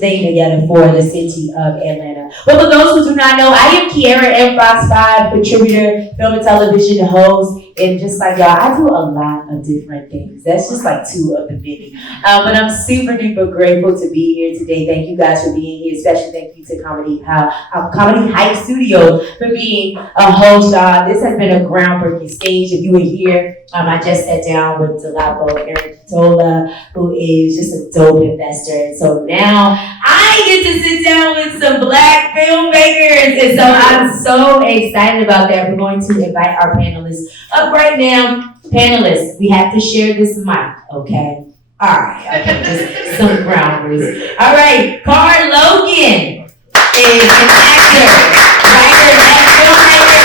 staying together for the city of Atlanta. But for those who do not know, I am Kiara M. Fox 5, contributor, film and television host, and just like y'all, I do a lot of different things. That's just like 2 of the many. But I'm super duper grateful to be here today. Thank you guys for being here. Especially thank you to Comedy Hype Studios for being a host. This has been a groundbreaking stage. If you were here, I just sat down with Delapo Eric Tola, who is just a dope investor. And so now I get to sit down with some Black filmmakers. And so I'm so excited about that. We're going to invite our panelists up right now. Panelists, we have to share this mic, okay? All right, okay, just some grounders. All right, Carl Logan is an actor, writer, and filmmaker.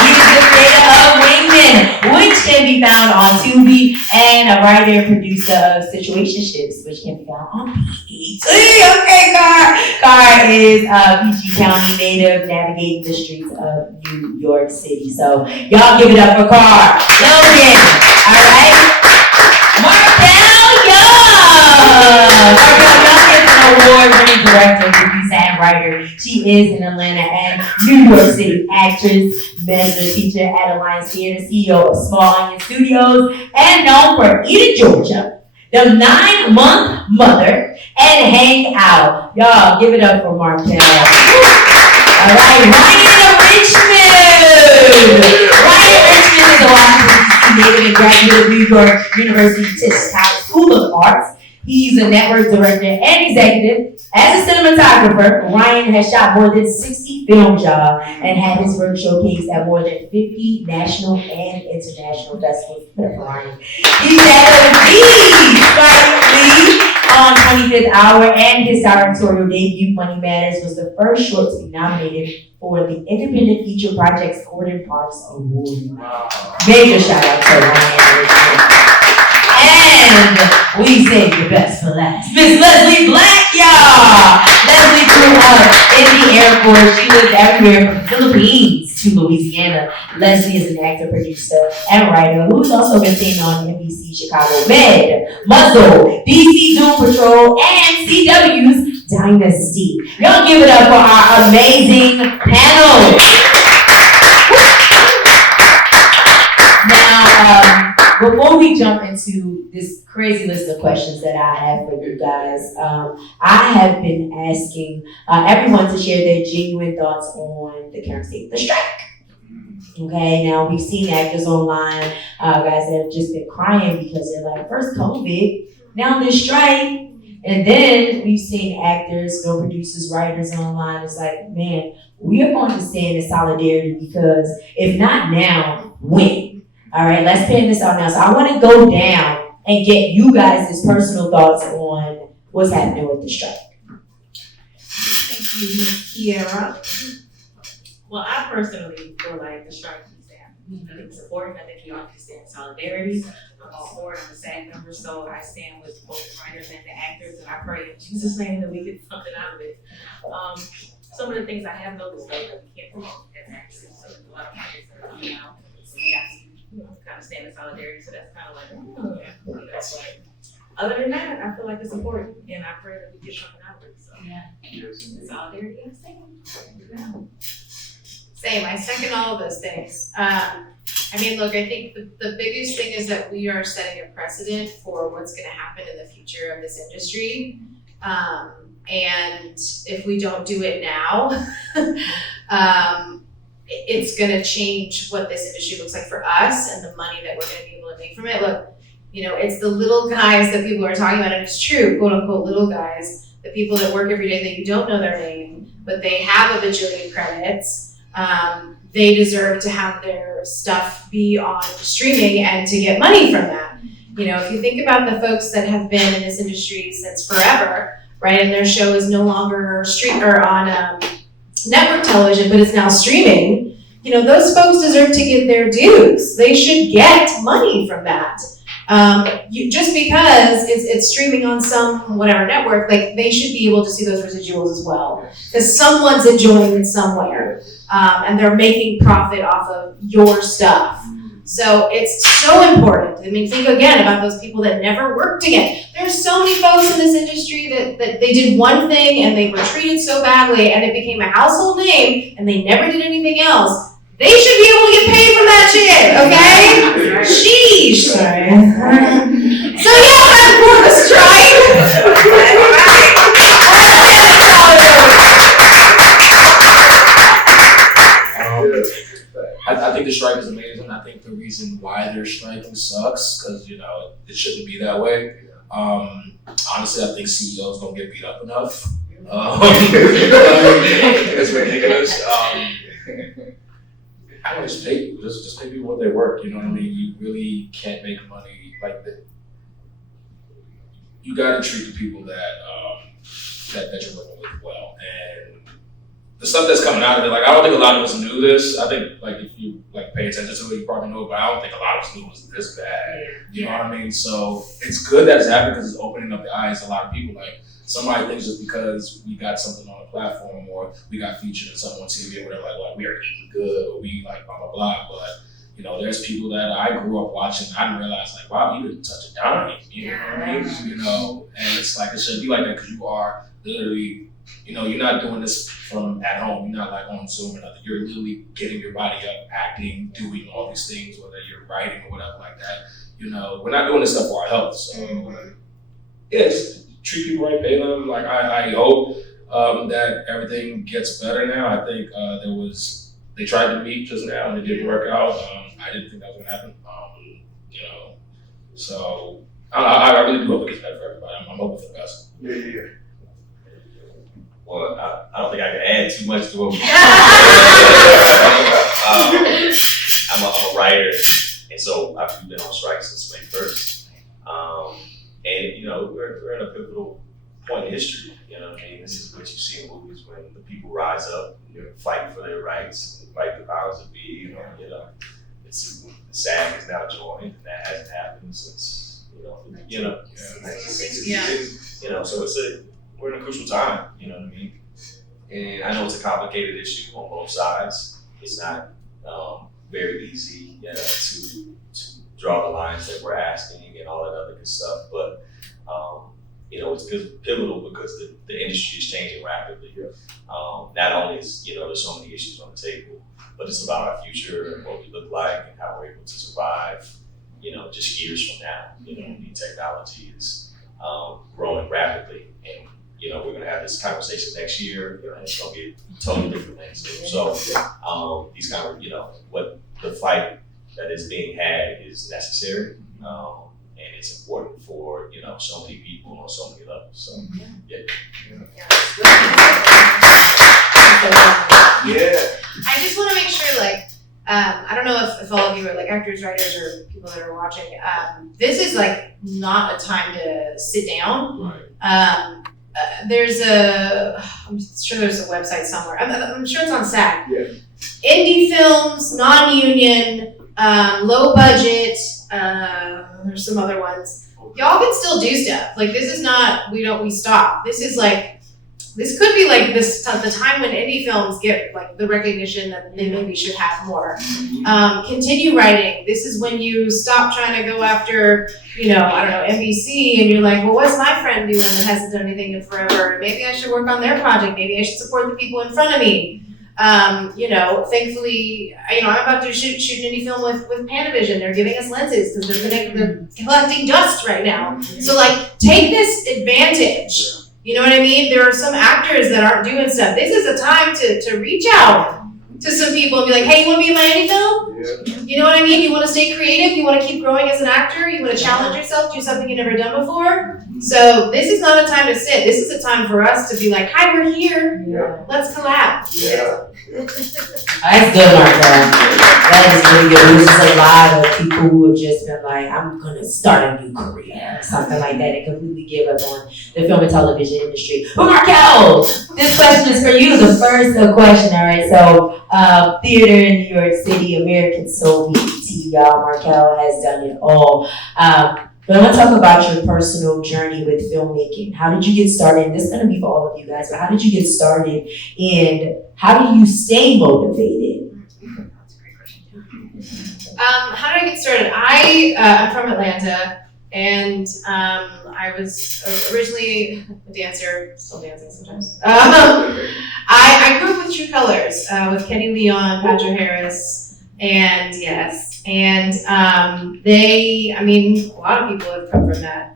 He is the creator of Wingman, which can be found on Tubi, and a writer and producer of Situationships, which can be found on PET. Okay, Carl is a PG County native navigating the streets of New York City. So y'all give it up for Carl Logan. All right. Markel Young is an award-winning director, producer, and writer. She is an Atlanta and New York City actress, manager, teacher at Alliance Theater, CEO of Small Onion Studios, and known for Eat It, Georgia, the 9-month mother, and Hang Out. Y'all, give it up for Markel. All right, Ryan Richmond. Ryan Richmond is a Washington native and graduate of New York University Tisch School of Arts. He's a network director and executive. As a cinematographer, Ryan has shot more than 60 films, y'all, and had his work showcased at more than 50 national and international festivals. Ryan. He's at the on 25th Hour, and his directorial debut, Money Matters, was the first short to be nominated for the Independent Feature Projects Gordon Parks Award. Wow. Major shout out to Ryan. And we saved the best for last. Miss Leslie Black, y'all! Leslie grew up in the Air Force. She lived everywhere from the Philippines to Louisiana. Leslie is an actor, producer, and writer who's also been seen on NBC Chicago Med, Muzzle, DC Doom Patrol, and CW's Dynasty. Y'all give it up for our amazing panel. Now, before we jump into this crazy list of questions that I have for you guys, I have been asking everyone to share their genuine thoughts on the current state of the strike. Okay, now we've seen actors online, guys that have just been crying because they're like, first COVID, now this strike. And then we've seen actors, film producers, writers online. It's like, man, we are going to stand in solidarity because if not now, when? All right, let's pan this out now. So I want to go down and get you guys' personal thoughts on what's happening with the strike. Thank you, Ms. Kiara. Well, I personally feel like the strike needs to happen. I think it's important. I think you all can stand in solidarity. I'm all for it. I'm a SAG member, so I stand with both the writers and the actors, and I pray in Jesus' name that we get something out of it. Some of the things I have noticed, though, that we can't do as actors. So there's a lot of projects that are coming out, so we have to kind of stand in solidarity, so that's kind of like, that's right. Other than that, I feel like it's important, and I pray that we get something out of it. So yeah, solidarity, I'm saying. Same. I second all of those things. I mean, look, I think the biggest thing is that we are setting a precedent for what's going to happen in the future of this industry, and if we don't do it now, it's going to change what this industry looks like for us and the money that we're going to be able to make from it. Look, you know, it's the little guys that people are talking about, and it's true, quote unquote, little guys, the people that work every day that you don't know their name, but they have a bajillion credits. They deserve to have their stuff be on streaming and to get money from that. You know, if you think about the folks that have been in this industry since forever, right, and their show is no longer on network television, but it's now streaming, you know, those folks deserve to get their dues. They should get money from that. Just because it's streaming on some whatever network, like they should be able to see those residuals as well. Because someone's enjoying it somewhere, and they're making profit off of your stuff. So it's so important. I mean, think again about those people that never worked again. There's so many folks in this industry that they did one thing and they were treated so badly and it became a household name and they never did anything else. They should be able to get paid for that shit, okay? Sheesh. Sorry. So yeah, I'm for the strike. I think the strike is amazing. I think the reason why they're striking sucks because it shouldn't be that way. Honestly, I think CEOs don't get beat up enough. It's ridiculous. I don't just pay people. Just pay people what they work. You know what I mean? You really can't make money like that. You got to treat the people that you're working with well. And the stuff that's coming out of it, like I don't think a lot of us knew this. I think like if you like pay attention to it, you probably know. But I don't think a lot of us knew it was this bad. You know what I mean? So it's good that it's happening because it's opening up the eyes to a lot of people. Like somebody thinks just because we got something on a platform or we got featured in someone's TV or whatever, like we are eating good or we like blah blah blah. But there's people that I grew up watching. I didn't realize like, wow, you didn't touch a dime. You know what I mean? And it's like it shouldn't be like that because you are literally. You're not doing this from at home. You're not like on Zoom or nothing. You're literally getting your body up, acting, doing all these things, whether you're writing or whatever like that. We're not doing this stuff for our health. So, yes, treat people right, pay them. Like I hope that everything gets better now. I think they tried to meet just now and it didn't work out. I didn't think that was gonna happen. So I really do hope it gets better for everybody. I'm hoping for the best. Yeah. Well, I don't think I can add too much to what we I'm a writer, and so I've been on strike since May 1st. And we're in a pivotal point in history. You know what I mean? This is what you see in movies when the people rise up, fight for their rights, and fight the powers that be. It's the SAG is now joined, and that hasn't happened since So we're in a crucial time, you know what I mean? And I know it's a complicated issue on both sides. It's not very easy to draw the lines that we're asking and all that other good stuff. But, it's pivotal because the industry is changing rapidly. Not only is, there's so many issues on the table, but it's about our future and what we look like and how we're able to survive, just years from now. The technology is growing rapidly. And we're going to have this conversation next year, and it's going to be a totally different landscape. So, these kind of, what the fight that is being had is necessary, and it's important for, so many people on so many levels. So, yeah. I just want to make sure, I don't know if all of you are actors, writers, or people that are watching. This is not a time to sit down. Right. I'm sure there's a website somewhere. I'm sure it's on SAG. Yeah. Indie films, non-union, low budget. There's some other ones. Y'all can still do stuff. This is not we stop. This is this could be the time when indie films get the recognition that they maybe should have more. Continue writing. This is when you stop trying to go after, NBC, and you're like, well, what's my friend doing that hasn't done anything in forever? Maybe I should work on their project. Maybe I should support the people in front of me. Thankfully, I'm about to shoot an indie film with Panavision. They're giving us lenses because they're collecting dust right now. So take this advantage. You know what I mean? There are some actors that aren't doing stuff. This is a time to reach out to some people and be like, hey, you want to be in my indie film? Yeah. You know what I mean? You want to stay creative? You want to keep growing as an actor? You want to challenge yourself, do something you've never done before? So this is not a time to sit. This is a time for us to be like, hi, we're here. Yeah. Let's collab. Yeah. That's good, Martha. That is really good. There's just a lot of people who have just been like, I'm going to start a new career, something like that, and completely give up on the film and television industry. But Markel, this question is for you, the first question, all right? So, theater in New York City, American Soul, BET, y'all, Markel has done it all. But I want to talk about your personal journey with filmmaking. How did you get started? And this is going to be for all of you guys, but how did you get started and how do you stay motivated? That's a great question. How did I get started? I'm from Atlanta, and I was originally a dancer, still dancing sometimes. I grew up with True Colors with Kenny Leon, Patrick Harris, and yes, and a lot of people have come from that.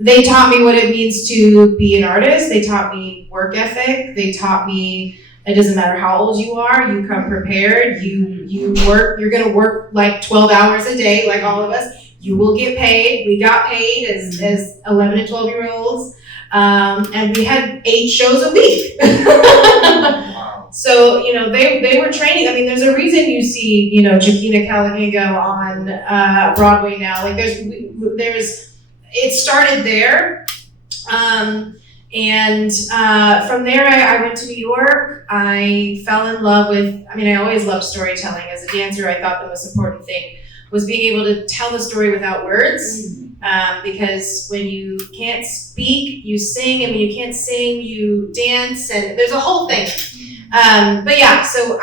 They taught me what it means to be an artist. They taught me work ethic. They taught me it doesn't matter how old you are, you come prepared, you work, you're gonna work like 12 hours a day, like all of us. You will get paid. We got paid as 11 and 12-year-olds. And we had 8 shows a week. Wow. So, they were training. I mean, there's a reason you see, Joaquina Calagigo on Broadway now. Like it started there. And from there, I went to New York. I fell in love with, I always loved storytelling. As a dancer, I thought the most important thing was being able to tell the story without words. Because when you can't speak, you sing, and when you can't sing, you dance, and there's a whole thing. But yeah, so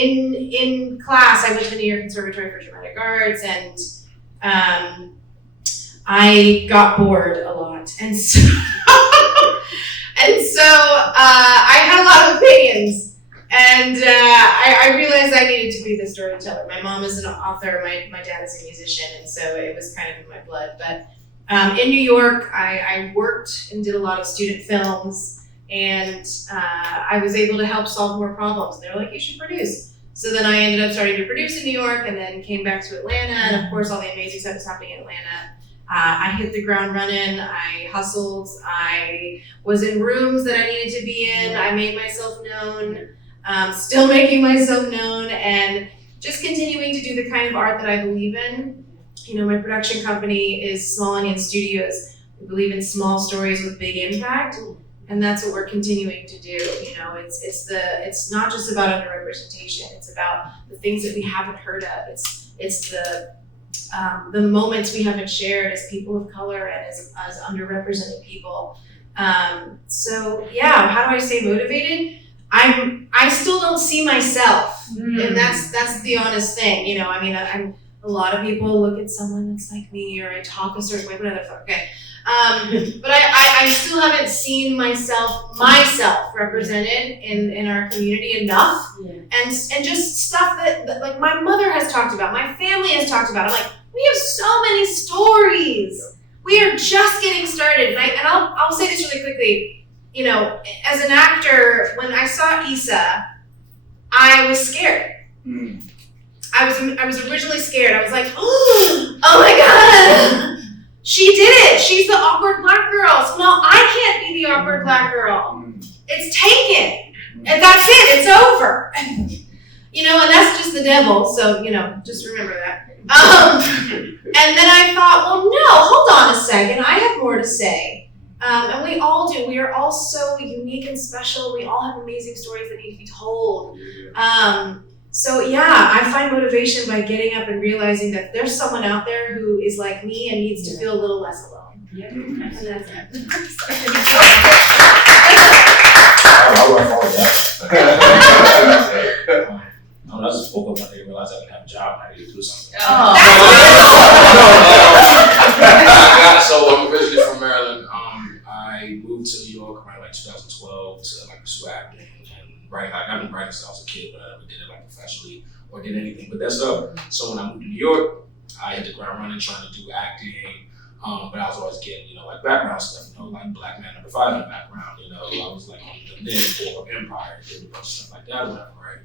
in class, I went to the New York Conservatory for Dramatic Arts, and I got bored a lot. And so I had a lot of opinions. And I realized I needed to be the storyteller. My mom is an author, my dad is a musician, and so it was kind of in my blood. But in New York, I worked and did a lot of student films, and I was able to help solve more problems. And they were like, you should produce. So then I ended up starting to produce in New York, and then came back to Atlanta, and of course all the amazing stuff is happening in Atlanta. I hit the ground running, I hustled, I was in rooms that I needed to be in, I made myself known. Still making myself known, and just continuing to do the kind of art that I believe in. My production company is Small Onion Studios. We believe in small stories with big impact, and that's what we're continuing to do. It's not just about underrepresentation. It's about the things that we haven't heard of. It's the moments we haven't shared as people of color and as underrepresented people. So yeah, how do I stay motivated? I still don't see myself, and that's the honest thing. I'm a lot of people look at someone that's like me, or I talk a certain way, whatever. Okay, but I still haven't seen myself represented in our community enough, and just stuff that like my mother has talked about, my family has talked about. I'm like, we have so many stories. We are just getting started, and I'll say this really quickly. As an actor, when I saw Issa, I was scared. I was originally scared. I was like, oh my God, she did it. She's the awkward black girl. So no, I can't be the awkward black girl. It's taken. And that's it. It's over. And that's just the devil. So, just remember that. And then I thought, well, no, hold on a second. I have more to say. And we all do. We are all so unique and special. We all have amazing stories that need to be told. So yeah, I find motivation by getting up and realizing that there's someone out there who is like me and needs to feel a little less alone. And that's it. I just woke up one day and realized I didn't have a job and I needed to do something. So I'm originally from Maryland. I moved to New York around 2012 to pursue acting and writing. I've been writing since I was a kid, but I never did it professionally or did anything but that stuff. So when I moved to New York, I hit the ground running trying to do acting. But I was always getting, background stuff, like Black Man Number 5 in the background. I was like on the mid or Empire, did a bunch of stuff like that or whatever, right?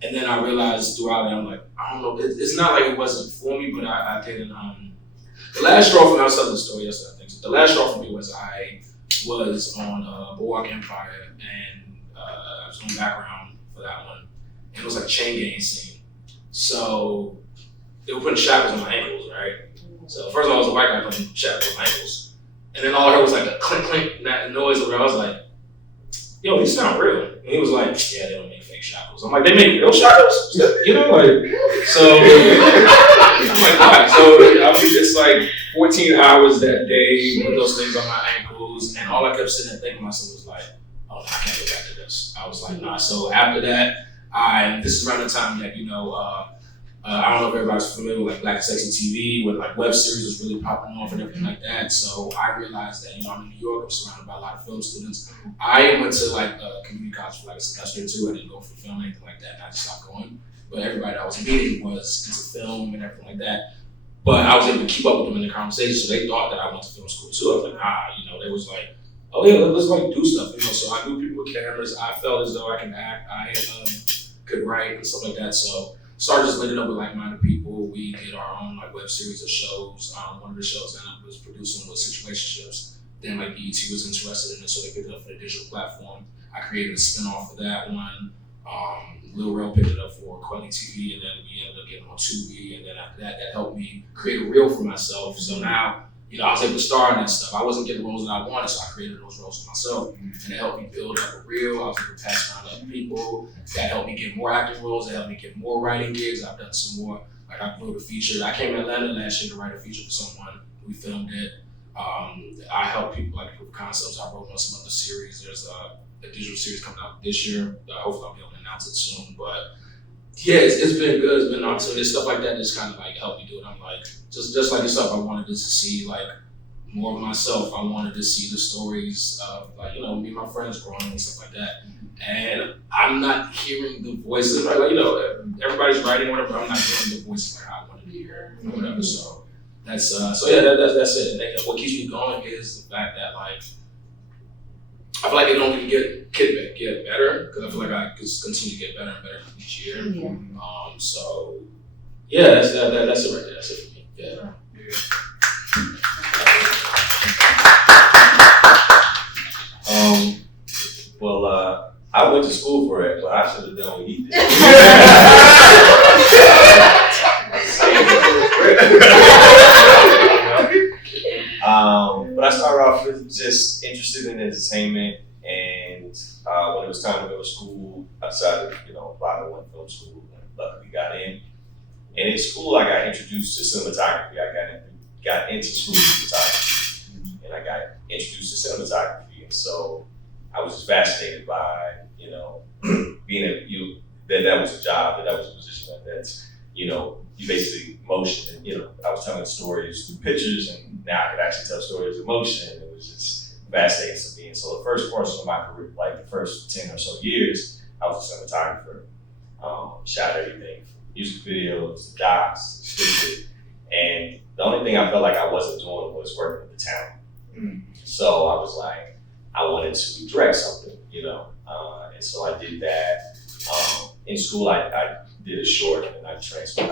And then I realized throughout it, I'm like, I don't know, it's not like it wasn't for me, but I didn't, the last straw for me, I was telling the story yesterday, I think. So the last straw for me was I was on Boardwalk Empire, and I was on background for that one. And it was like a chain gang scene. So they were putting shackles on my ankles, right? So first of all, I was a white guy putting shackles on my ankles. And then all I heard was like a clink, clink, that noise over there. I was like, yo, these sound real. And he was like, yeah, they don't make fake shackles. I'm like, they make real shackles? So, I'm like, why? So it's like 14 hours that day with those things on my ankles. And all I kept sitting there thinking to myself was like, oh, I can't go back to this. I was like, nah. So after that, this is around the time that, I don't know if everybody's familiar with like Black Sexy TV, when like web series was really popping off and everything like that. So I realized that, I'm in New York, I'm surrounded by a lot of film students. I went to like community college for like a semester or two. I didn't go for film or anything like that, and I just stopped going. But everybody that I was meeting was into film and everything like that. But I was able to keep up with them in the conversation, so they thought that I went to film school too. I was like, they was like, oh yeah, let's like do stuff, So I knew people with cameras. I felt as though I can act. I could write and stuff like that. So started just linking up with like-minded people. We did our own like web series of shows. One of the shows I was producing was Situationships. Then like BET was interested in it, so they picked it up for the digital platform. I created a spinoff for that one. Lil Rel picked it up for Quelly TV, and then we ended up getting on Tubi. And then after that, that helped me create a reel for myself. So now, I was able to star in that stuff. I wasn't getting the roles that I wanted, so I created those roles for myself. And it helped me build up a reel. I was able to pass around to other people. That helped me get more acting roles. That helped me get more writing gigs. I've done some more. Like I wrote a feature. I came to Atlanta last year to write a feature for someone. We filmed it. I helped people like proof of concepts. I wrote on some other series. There's a digital series coming out this year. Hopefully I'll be able to announce it soon. But yeah, it's been good. It's been an opportunity. Stuff like that just kind of like helped me do it. I'm like, just like yourself, I wanted to see like more of myself. I wanted to see the stories of like, me and my friends growing up and stuff like that. And I'm not hearing the voices, like everybody's writing whatever, but I'm not hearing the voices like I wanted to hear or whatever. So that's that's it. And what keeps me going is the fact that like I feel like it only get better, because I feel like I just continue to get better and better each year. Yeah. So yeah, that's it right there. That's it for me. Yeah. Well, I went to school for it, but I should have done what he did. But I started off with just interested in entertainment, and when it was time to go to school, I decided, apply to one film school, and luckily got in. And in school, I got introduced to cinematography. I got into school cinematography, and I got introduced to cinematography, and so I was just fascinated by, being that was a job, that was a position, that's, you basically motion, and, I was telling stories through pictures, and now I could actually tell stories in motion. It was just fascinating to me. And so the first portion of my career, like the first 10 or so years, I was a cinematographer. Shot everything from music videos, docs, scripted. And the only thing I felt like I wasn't doing was working with the talent. So I was like, I wanted to direct something, and so I did that. In school, I did a short, and I transitioned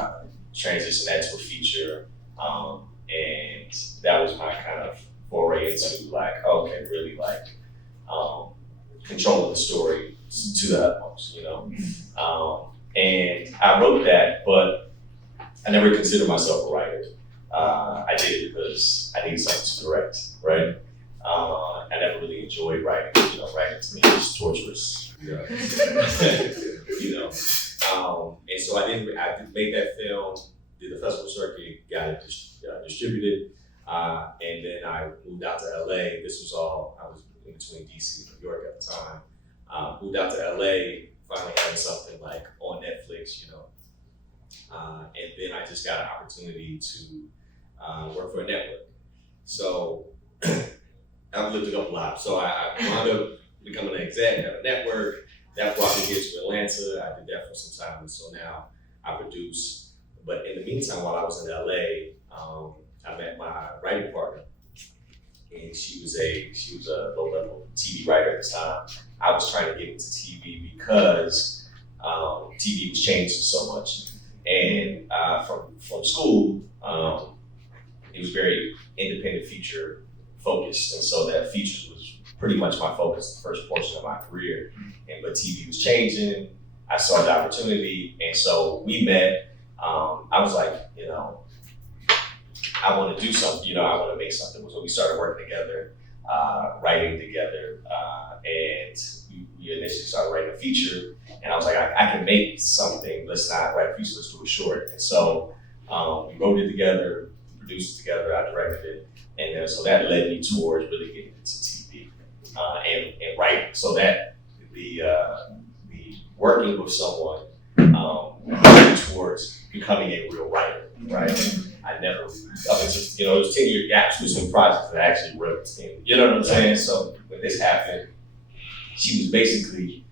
that to a feature, and that was my kind of foray into like, okay, really like controlling the story to the utmost, and I wrote that, but I never considered myself a writer. I did it because I needed something to direct, right? I never really enjoyed writing. Writing to me was torturous. And so I made that film, did the festival circuit, got it distributed, and then I moved out to LA. This was all, I was in between DC and New York at the time. Moved out to LA, finally having something like on Netflix, and then I just got an opportunity to work for a network. So I've lived a couple lives. So I wound up becoming an exec at a network. That brought me here to Atlanta. I did that for some time, and so now I produce. But in the meantime, while I was in LA, I met my writing partner, and she was a low-level TV writer at the time. I was trying to get into TV because TV was changing so much, and from school, it was very independent feature focused, and so that features was pretty much my focus the first portion of my career. But TV was changing. I saw the opportunity, and so we met. I was like, I want to do something. I want to make something. So we started working together, writing together, and we initially started writing a feature. And I was like, I can make something. Let's not write a feature. Let's do it short. And so we wrote it together, produced it together. I directed it, and so that led me towards really getting into TV and writing. So that the working with someone towards becoming a real writer, right? I never, up until, it was 10-year gaps between projects that I actually wrote. You know what I'm saying? So when this happened, she was basically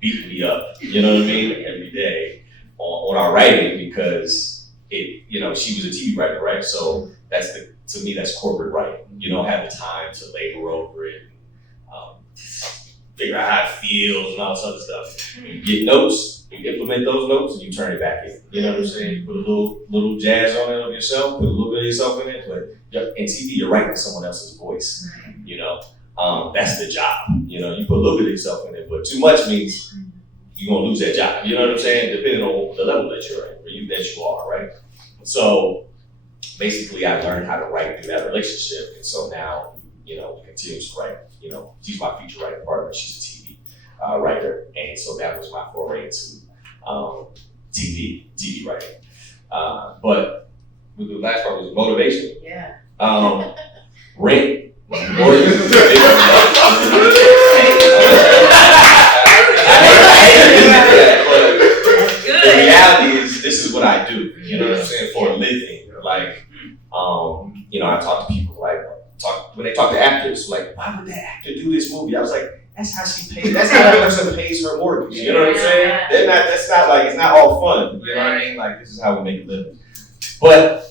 beating me up, you know what I mean, every day on our writing because she was a TV writer, right? So to me, that's corporate writing. You don't have the time to labor over it, figure out how it feels and all this other stuff. You get notes, you implement those notes, and you turn it back in. You know what I'm saying? You put a little jazz on it of yourself, put a little bit of yourself in it, but in TV, you're writing someone else's voice, that's the job. You put a little bit of yourself in it, but too much means you're gonna lose that job. You know what I'm saying? Depending on the level that you're at, that you are, right? So basically I learned how to write through that relationship. And so now, we continue to write, she's my feature writing partner, she's a TV writer. And so that was my foray into TV writing. But the last part was motivation. Yeah. Rent. The reality is, this is what I do, you know what I'm saying, for a living. I talk to people, when they talk to actors, why would that actor do this movie? I was like, that's how that person pays her mortgage, you know what I'm saying? It's not all fun, you know what I mean? This is how we make a living. But,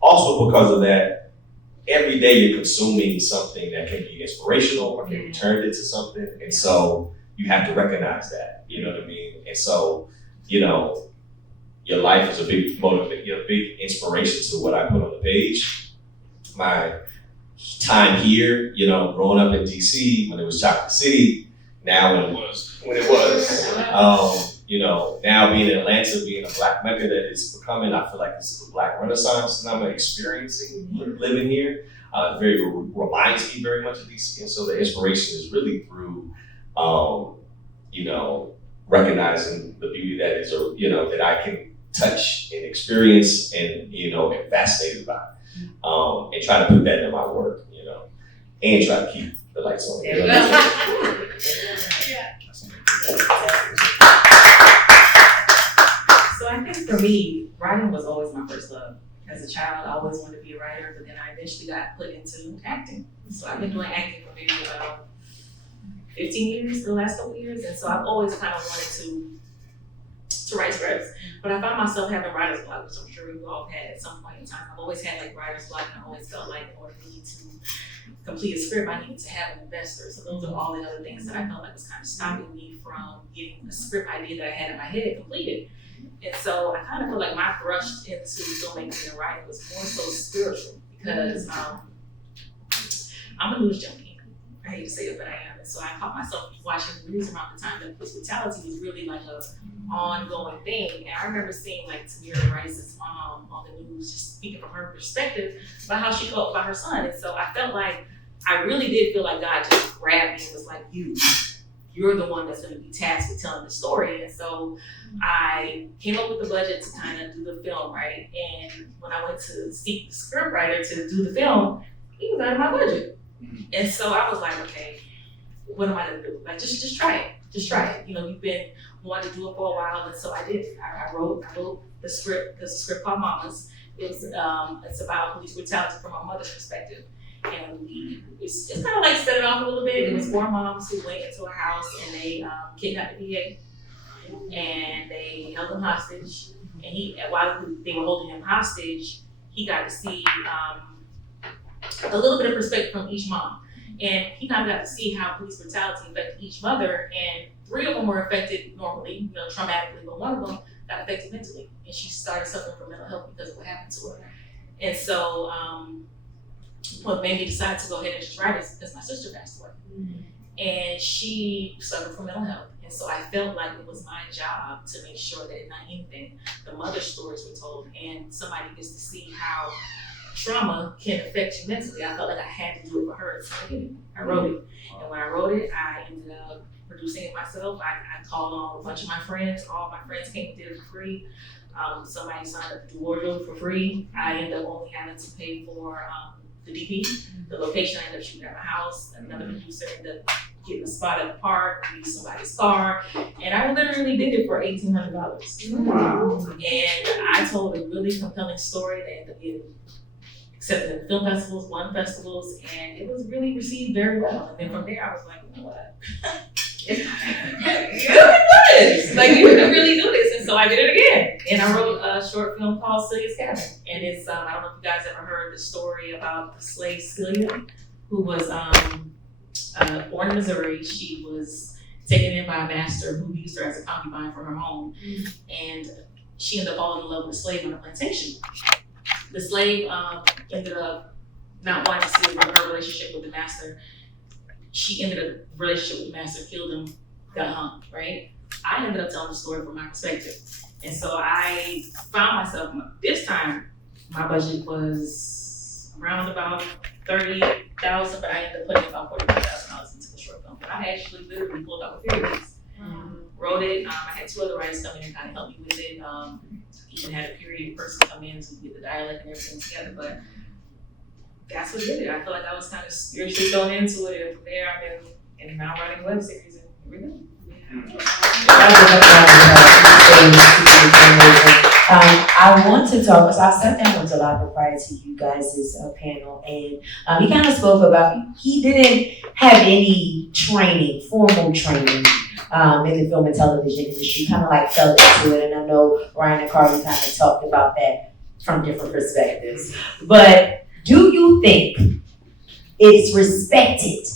also because of that, every day you're consuming something that can be inspirational or can be turned into something. And so you have to recognize that, you know what I mean? And so, your life is a big motivator, a big inspiration to what I put on the page. My time here, growing up in DC when it was Chocolate City, now when it was, now being in Atlanta, being a Black Mecca that it's becoming, I feel like this is a Black Renaissance that I'm experiencing living here. Reminds me very much of DC, and so the inspiration is really through, recognizing the beauty that is, that I can touch and experience and, and fascinated by. And try to put that in my work, and try to keep the lights on. There you go. So I think for me, writing was always my first love. As a child, I always wanted to be a writer, but then I eventually got put into acting. So I've been doing acting for maybe about 15 years, the last couple years, and so I've always kind of wanted to write scripts. But I found myself having writer's block, which I'm sure we've all had at some point in time. I've always had writer's block, and I always felt like in order for me to complete a script, I needed to have an investor. So those are all the other things that I felt like was kind of stopping me from getting a script idea that I had in my head completed. And so I kind of feel like my thrust into filmmaking and writing was more so spiritual because I'm a news junkie. I hate to say it, but I am. And so I caught myself watching the news around the time that hospitality was really a ongoing thing. And I remember seeing Tamira Rice's mom on the news just speaking from her perspective about how she felt about her son. And so I felt like, I really did feel like God just grabbed me and was like, you're the one that's gonna be tasked with telling the story. And so I came up with the budget to kind of do the film, right? And when I went to seek the script writer to do the film, he was out of my budget. And so I was like, okay, what am I gonna do? Just try it. Just try it. You've been wanting to do it for a while, and so I did. I wrote the script. There's a script called Mamas. It's about police brutality from a mother's perspective. And it's kind of set it off a little bit. It was 4 moms who went into a house and they kidnapped the DA. And they held him hostage. And while they were holding him hostage, he got to see a little bit of perspective from each mom. And he kind of got to see how police brutality affected each mother. And 3 of them were affected normally, traumatically, but 1 of them got affected mentally. And she started suffering from mental health because of what happened to her. And so, what made me decide to go ahead and just write it because my sister passed away. And she suffered from mental health. And so I felt like it was my job to make sure that, if not anything, the mother's stories were told and somebody gets to see how trauma can affect you mentally. I felt like I had to do it for her. So I wrote it. And when I wrote it, I ended up producing it myself. I called on a bunch of my friends. All my friends came and did it for free. Somebody signed up to do wardrobe for free. I ended up only having to pay for the DP, the location. I ended up shooting at my house. Another producer ended up getting a spot at the park, use somebody's car, and I literally did it for $1,800. Wow. And I told a really compelling story that ended up getting accepted at film festivals, won festivals, and it was really received very well. And then from there, I was like, you know what? You can do this. Like, you can really do this. And so I did it again. And I wrote a short film called Celia's Cabin. And it's, I don't know if you guys ever heard the story about the slave Celia, who was born in Missouri. She was taken in by a master who used her as a concubine for her home. And she ended up falling in love with a slave on a plantation. The slave ended up not wanting to see her relationship with the master. She ended up the relationship with the master, killed him, got hung, right? I ended up telling the story from my perspective. And so I found myself, this time, my budget was around about $30,000, but I ended up putting about $45,000 into the short film. But I actually literally pulled out a period piece. Wrote it, I had 2 other writers come in and kind of help me with it. Even had a period person come in to get the dialect and everything together, but that's what did it. I feel like I was kind of spiritually thrown into it, and from there I've been and now writing web series and here we go. I want to talk, because I sat down with Jalapa prior to you guys' panel, and he kind of spoke about, he didn't have any training, formal training, in the film and television industry, kind of like fell into it, and I know Ryan and Carly kind of talked about that from different perspectives. But do you think it's respected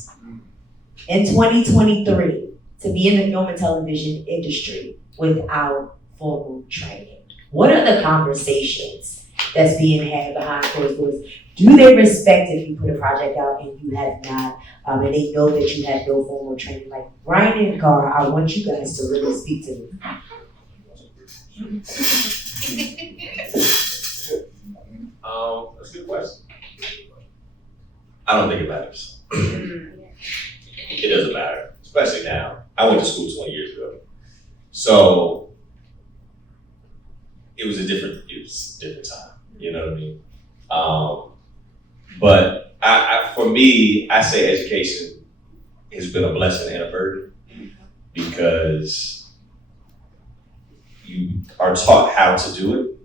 in 2023 to be in the film and television industry without formal training? What are the conversations that's being had behind closed doors? Do they respect if you put a project out and you have not, and they know that you have no formal training? Like Ryan and Cara, I want you guys to really speak to me. That's a good question. I don't think it matters. It doesn't matter, especially now. I went to school 20 years ago. So it was a different time, you know what I mean? But for me, I say education has been a blessing and a burden because you are taught how to do it,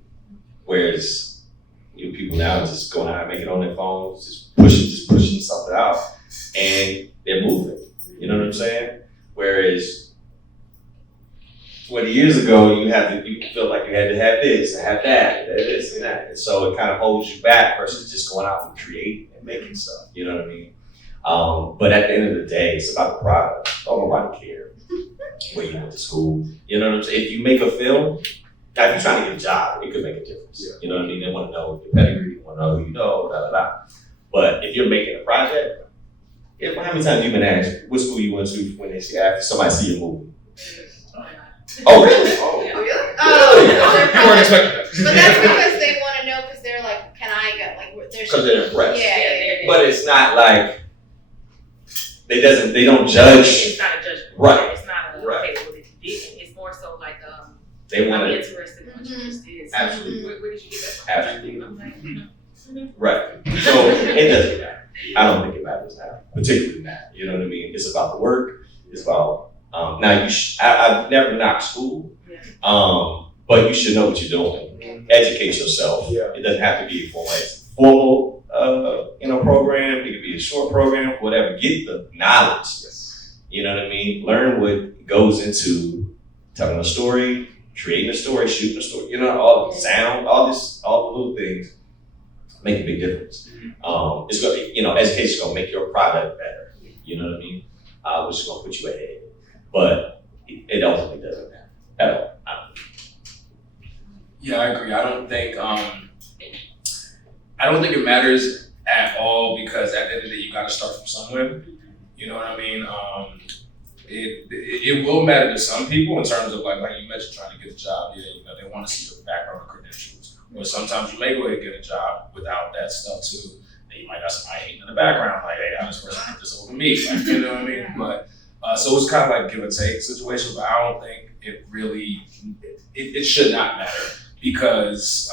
whereas people now are just going out and making it on their phones, just pushing something out, and they're moving. You know what I'm saying? Whereas 20 years ago, you felt like you had to have this, and have that, and this and that. And so it kind of holds you back versus just going out and creating and making stuff. You know what I mean? But at the end of the day, it's about the product. Don't nobody care where you went to school. You know what I'm saying? If you make a film, now if you're trying to get a job, it could make a difference. Yeah. You know what I mean? They want to know your pedigree, they want to know who you know, da da da. But if you're making a project, how many times you've been asked what school you went to when they see after somebody see your movie? Oh really? Oh. Oh, really? You weren't expecting that. But that's because they want to know, because they're like, can I get, like, there's. Because they're impressed. Yeah. But it's not like, they don't judge. It's not a judgment. Right. It's not a, Right. okay, well, if you did, it's more so like, They want I'm to, interested in what you just did. So Absolutely. Where did you get that from? Absolutely. I'm like, right. So it doesn't matter. I don't think it matters now, particularly now. You know what I mean? It's about the work. It's about, now I've never knocked school, but you should know what you're doing. Educate yourself. Yeah. It doesn't have to be a formal program. It could be a short program, whatever. Get the knowledge. Yes. You know what I mean? Learn what goes into telling a story, creating a story, shooting a story. You know, all the sound, all the little things make a big difference. It's gonna, education's gonna make your product better. You know what I mean? Which is gonna put you ahead. But it ultimately doesn't matter at all. Yeah, I agree. I don't think it matters at all, because at the end of the day, you got to start from somewhere. You know what I mean? It will matter to some people in terms of like you mentioned, trying to get a job. Yeah, they want to see your background and credentials. Or sometimes you may go ahead and get a job without that stuff too. And you might got somebody hating in the background, like, hey, how this person put this over me? Like, you know what I mean? But so it's kind of like give and take situation. But I don't think it really it should not matter, because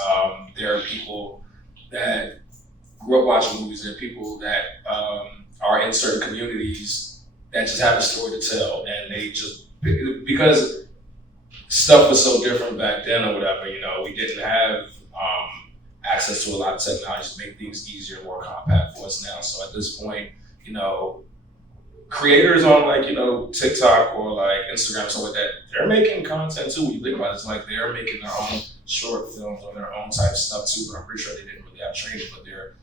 there are people that grew up watching movies. There are people that are in certain communities that just have a story to tell, and they just, because stuff was so different back then or whatever, you know, we didn't have access to a lot of technology to make things easier, more compact for us now. So at this point, you know, creators on like, you know, TikTok or like Instagram and stuff like that, they're making content too. When you think about it, it's like they're making their own short films or their own type of stuff too, but I'm pretty sure they didn't really have training, but they're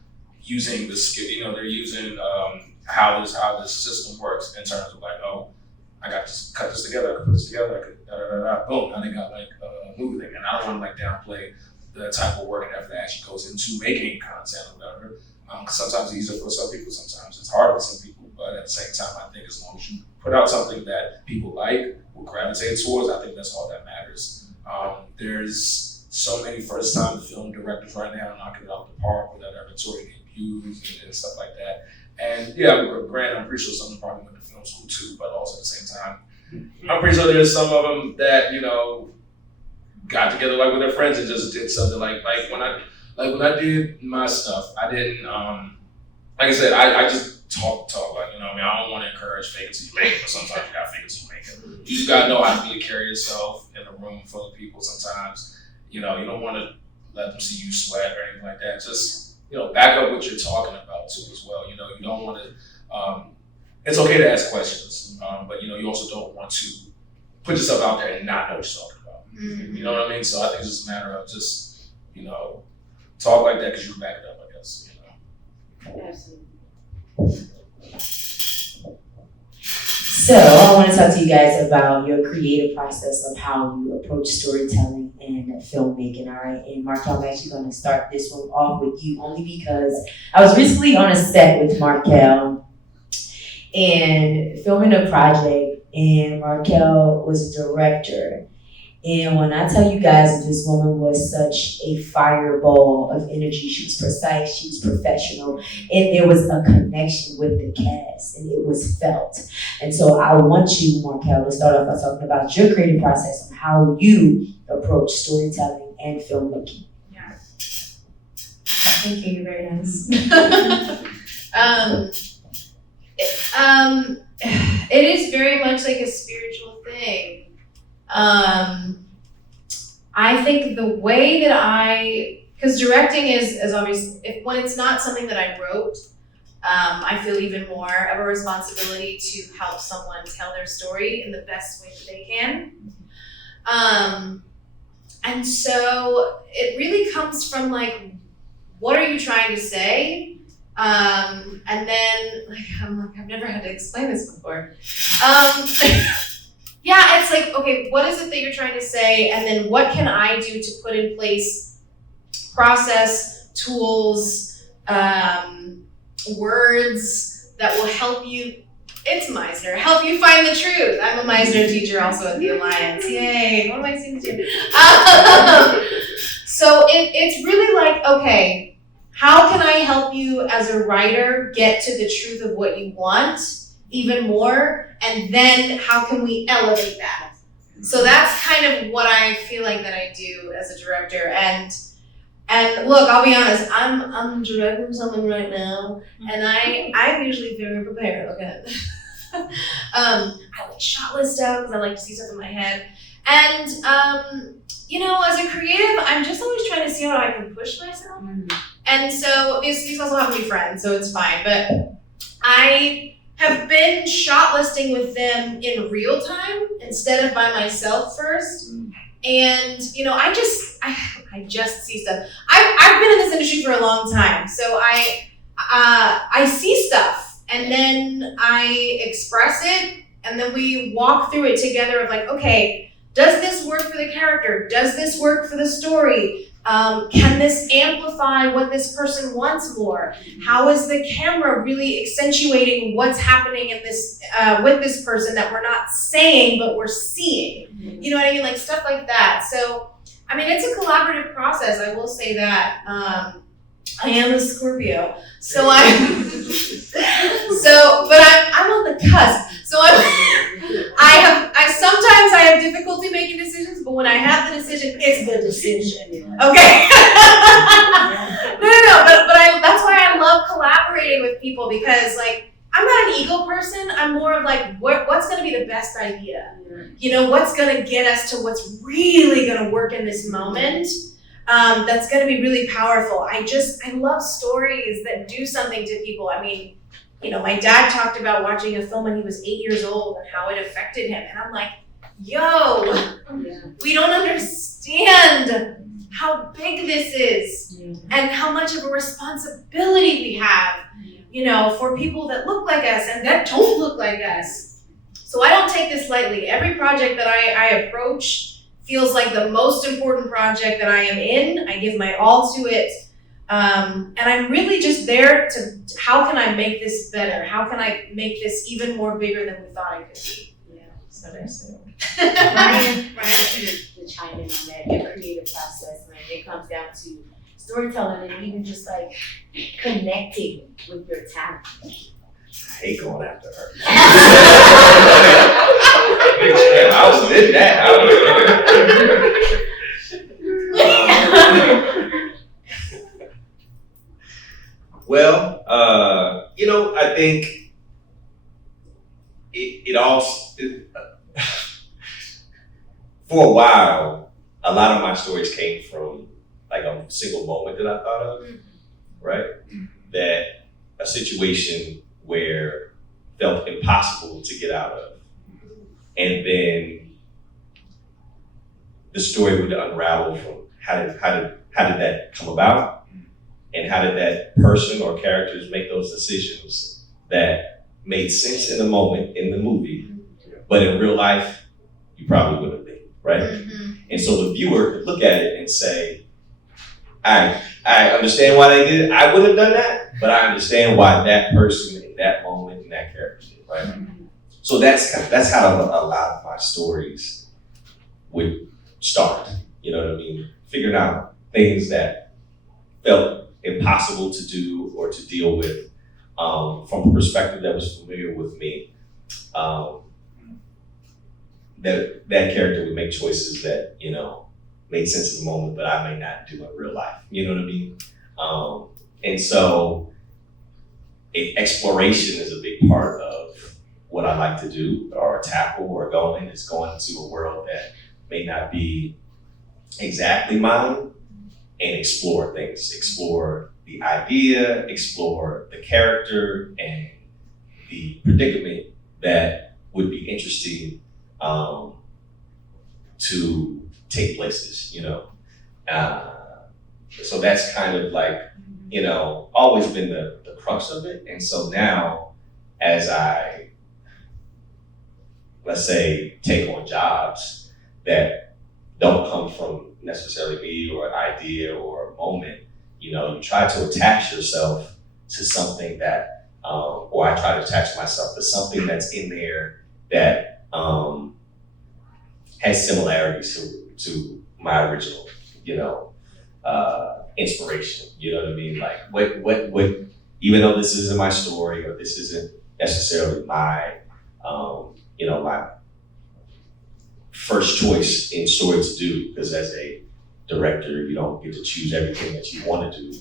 using the skill, you know, they're using how this system works in terms of like, oh, I got to cut this together, I can put this together, I could boom, now they got like a movie thing. And I don't want to like downplay the type of work and effort that actually goes into making content or whatever. Sometimes it's easier for some people, sometimes it's harder for some people, but at the same time, I think as long as you put out something that people like, will gravitate towards, I think that's all that matters. There's so many first-time film directors right now knocking it out the park with their editorial debuts and stuff like that. And yeah, granted, I'm pretty sure some of them probably went to film school too, but also at the same time, I'm pretty sure there's some of them that, you know, got together like with their friends and just did something like when I did my stuff, I didn't like I said, I just talk like, you know what I mean? I don't want to encourage fake it till you make it, but sometimes you gotta fake it till you make it. You just gotta know how to really carry yourself in a room full of people sometimes. You know, you don't want to let them see you sweat or anything like that. Just, you know, back up what you're talking about too as well. You know, you don't want to, it's okay to ask questions, but you know, you also don't want to put yourself out there and not know what you're talking about. You know what I mean? So I think it's just a matter of just, you know, talk like that because you can back it up, I guess, you know. Absolutely. So I want to talk to you guys about your creative process of how you approach storytelling and filmmaking, all right? And Mark, I'm actually going to start this one off with you only because I was recently on a set with Markel and filming a project, and Markel was a director. And when I tell you guys that this woman was such a fireball of energy, she was precise, she was professional, and there was a connection with the cast, and it was felt. And so I want you, Markel, to start off by talking about your creative process and how you approach storytelling and filmmaking. Yeah. Thank you, you're very nice. It is very much like a spiritual thing. I think the way that because directing is obvious, when it's not something that I wrote, I feel even more of a responsibility to help someone tell their story in the best way that they can. And so it really comes from like, what are you trying to say? And then I've never had to explain this before. Yeah, it's like, okay, what is it that you're trying to say? And then what can I do to put in place process, tools, words that will help you, it's Meisner, help you find the truth. I'm a Meisner teacher also at the Alliance. Yay, what am I saying to you? So it's really like, okay, how can I help you as a writer get to the truth of what you want even more? And then how can we elevate that? So that's kind of what I feel like that I do as a director. And look, I'll be honest, I'm directing something right now, and I'm usually very prepared, okay? I like shot list out because I like to see stuff in my head. And you know, as a creative, I'm just always trying to see how I can push myself. And so these also happen to be friends, so it's fine. But I have been shortlisting with them in real time instead of by myself first. And you know, I just see stuff. I've been in this industry for a long time, so I see stuff and then I express it, and then we walk through it together of like, okay, does this work for the character? Does this work for the story? Can this amplify what this person wants more? How is the camera really accentuating what's happening in this with this person that we're not saying but we're seeing? You know what I mean? Like stuff like that. So, I mean, it's a collaborative process. I will say that. I am a Scorpio, so but I'm on the cusp. So sometimes I have difficulty making decisions, but when I have the decision, it's the decision. Okay. No. But that's why I love collaborating with people, because like I'm not an ego person. I'm more of like, what's going to be the best idea? You know, what's going to get us to what's really going to work in this moment? That's going to be really powerful. I love stories that do something to people. I mean, you know, my dad talked about watching a film when he was 8 years old and how it affected him. And I'm like, yo, we don't understand how big this is and how much of a responsibility we have, you know, for people that look like us and that don't look like us. So I don't take this lightly. Every project that I approach feels like the most important project that I am in. I give my all to it. And I'm really just there to, how can I make this better? How can I make this even more bigger than we thought it could be? Yeah. So there's it. Ryan, to chime in on that, your creative process when it comes down to storytelling and even just like connecting with your talent. I hate going after her. I was in that. Well, you know, I think it all, for a while, a lot of my stories came from like a single moment that I thought of, right? That a situation where felt impossible to get out of. And then the story would unravel from how did that come about? And how did that person or characters make those decisions that made sense in the moment in the movie, but in real life, you probably wouldn't have made, right? Mm-hmm. And so the viewer could look at it and say, I understand why they did it. I would have done that, but I understand why that person in that moment and that character did, right? So that's how a lot of my stories would start. You know what I mean? Figuring out things that felt impossible to do or to deal with from a perspective that was familiar with me. That character would make choices that, you know, made sense in the moment, but I may not do in real life. You know what I mean? And so exploration is a big part of what I like to do or tackle or go in. Is going to a world that may not be exactly mine and explore things, explore the idea, explore the character and the predicament that would be interesting to take places, you know. So that's kind of like, you know, always been the crux of it. And so now, as I, let's say, take on jobs that don't come from necessarily me or an idea or a moment, you know, you try to attach yourself to something that, or I try to attach myself to something that's in there that has similarities to my original, you know, inspiration. You know what I mean? Like what, even though this isn't my story or this isn't necessarily my, you know, my first choice in story to do, because as a director, you don't get to choose everything that you want to do,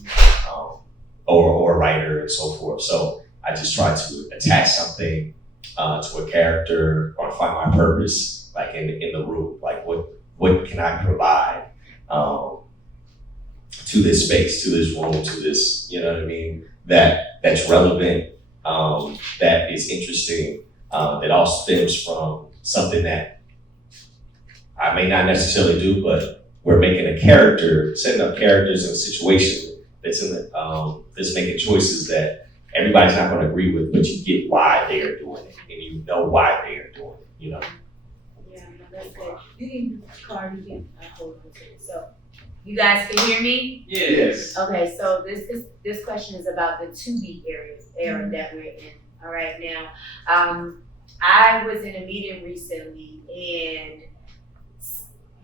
or a writer and so forth. So I just try to attach something to a character or find my purpose, like in the room. Like what can I provide to this space, to this room, to this, you know what I mean? That's relevant, that is interesting, that all stems from something that I may not necessarily do, but we're making a character, setting up characters in a situation that's that's making choices that everybody's not going to agree with, but you get why they are doing it, and you know why they are doing it, you know? Yeah, no, that's good. You can, Carl, you can hold on to it. So, you guys can hear me? Yes. Okay, so this question is about the 2B era that we're in. All right, now, I was in a meeting recently and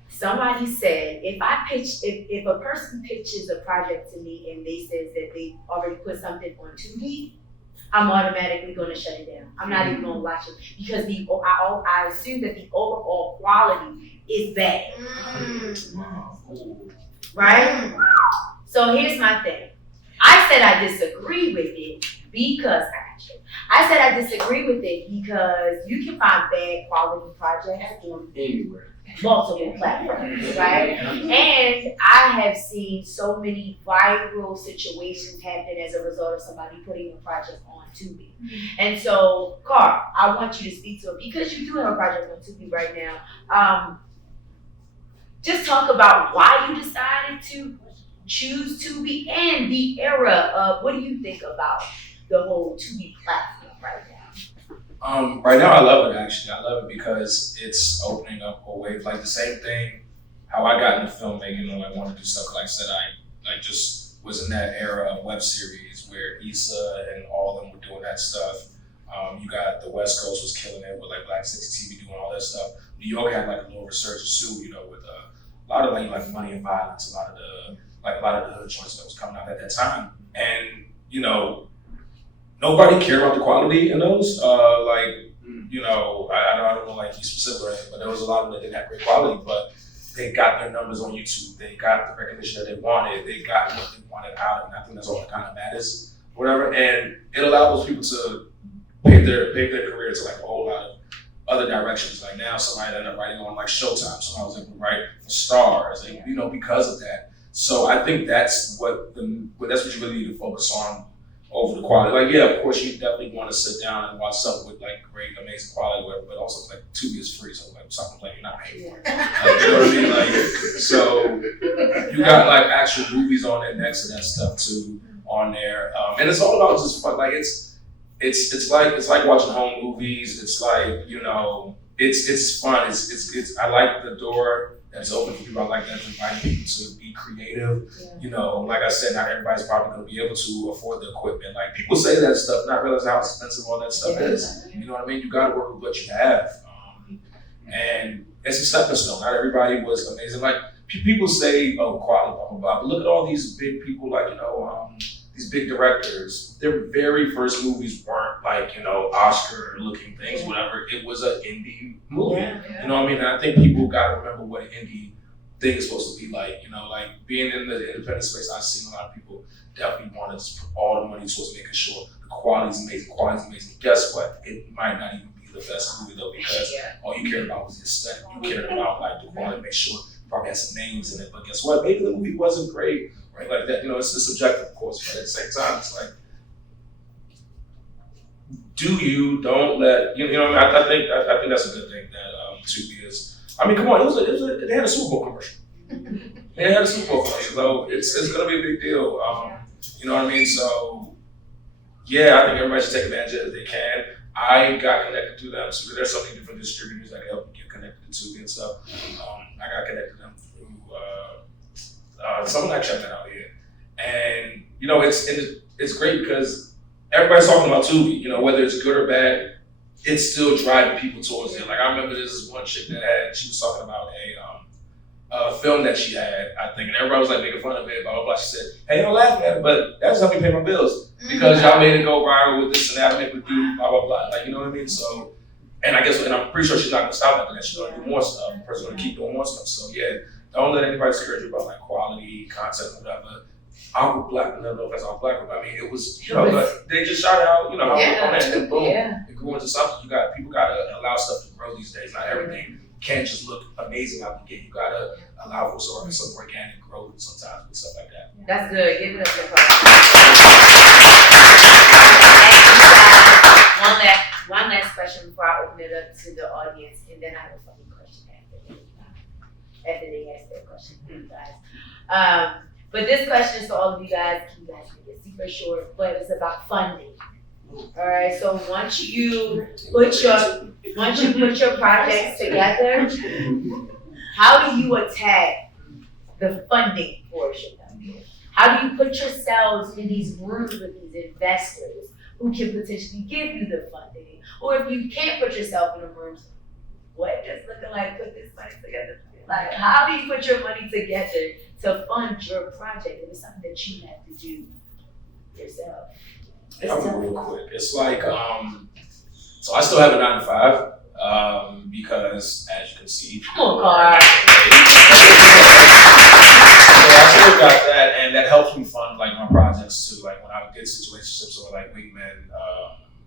somebody said, if a person pitches a project to me and they says that they already put something on 2D, I'm automatically gonna shut it down. I'm not even gonna watch it because I assume that the overall quality is bad. Right? So here's my thing. I said I disagree with it, because I said I disagree with it because you can find bad quality projects on Anywhere. multiple platforms, right? And I have seen so many viral situations happen as a result of somebody putting a project on Tubi. And so, Carl, I want you to speak to it because you do have a project on Tubi right now. Just talk about why you decided to choose Tubi and the era of what do you think about the whole Tubi platform right now? Right now I love it actually. I love it because it's opening up a wave. Like the same thing, how I got into filmmaking and I wanted to do stuff. Like I said, I just was in that era of web series where Issa and all of them were doing that stuff. You got the West Coast was killing it with like Black 60 TV doing all that stuff. New York had like a little resurgence too, with a lot of like Money and Violence, a lot of the hood joints that was coming out at that time. And nobody cared about the quality in those. I don't know like be specific or anything, but there was a lot of them that didn't have great quality, but they got their numbers on YouTube. They got the recognition that they wanted. They got what they wanted out of it. And I think that's all that kind of matters, whatever. And it allowed those people to pave their career to like a whole lot of other directions. Like now somebody ended up writing on like Showtime. Somebody was able to write for Stars, and because of that. So I think that's what you really need to focus on over the quality. Like, yeah, of course you definitely want to sit down and watch something with like great, amazing quality, whatever, but also like Tubi is free, so like stop complaining, you're not paying for it. Like, you know what I mean? Like, so you got like actual movies on there next to that stuff too on there, and it's all about just fun. Like it's like watching home movies. It's like it's fun. It's I like the door that's open for people. I like that to invite people to be creative. Like I said, not everybody's probably going to be able to afford the equipment. Like people say that stuff, not realize how expensive all that stuff is. You know what I mean? You got to work with what you have, and it's a stepping stone. Not everybody was amazing. Like people say, oh, quality, blah blah blah. But look at all these big people, like these big directors. Their very first movies weren't like Oscar-looking things, whatever. It was an indie movie. You know what I mean? And I think people got to remember what an indie thing is supposed to be like. Like being in the independent space, I've seen a lot of people definitely want to put all the money towards making sure the quality's amazing. Guess what? It might not even be the best movie though, because all you cared about was the aesthetic. You cared about like the quality, make sure it probably had some names in it. But guess what? Maybe the movie wasn't great. Right, like that, it's subjective, of course, but at the same time, it's like, don't let I think that's a good thing that Tubi is. I mean, come on, they had a Super Bowl commercial. They had a Super Bowl commercial, so it's gonna be a big deal. You know what I mean? So yeah, I think everybody should take advantage of it if they can. I got connected to them, so there's so many different distributors that can help you get connected to Tubi and stuff. I got connected to them through someone I checked that out here, and it's great because everybody's talking about Tubi. Whether it's good or bad, it's still driving people towards it. Like I remember this one chick she was talking about a film that she had, I think, and everybody was like making fun of it, blah blah blah. She said, "Hey, don't laugh at it, but that's how we pay my bills because y'all made it go viral with this and that, make it do blah blah blah." Like, you know what I mean? So, and I'm pretty sure she's not gonna stop after that. She's gonna do more stuff. The person's gonna keep doing more stuff. So yeah. Don't let anybody scare you about like quality, concept, whatever. Our Black, I don't know if that's all Black, but I mean, it was, but they just shot out, how on that, and boom, it grew into something. People gotta allow stuff to grow these days. Not everything can't just look amazing out the gate. You gotta allow for some organic growth sometimes with stuff like that. That's good. Give it up for One last question before I open it up to the audience, and then I have a funny question after they ask their question for you guys. But this question is to all of you guys. You guys make it super short, but it's about funding. All right. So once you put your projects together, how do you attack the funding portion of it? How do you put yourselves in these rooms with these investors who can potentially give you the funding? Or if you can't put yourself in the rooms, what does looking like put this money together? Like, how do you put your money together to fund your project? If it's something that you have to do yourself. I'll be real quick. It's like, so I still have a 9 to 5 because, as you can see, come on, Carl. So I still got that, and that helps me fund like my projects too. Like when I good situationships or like wingmen,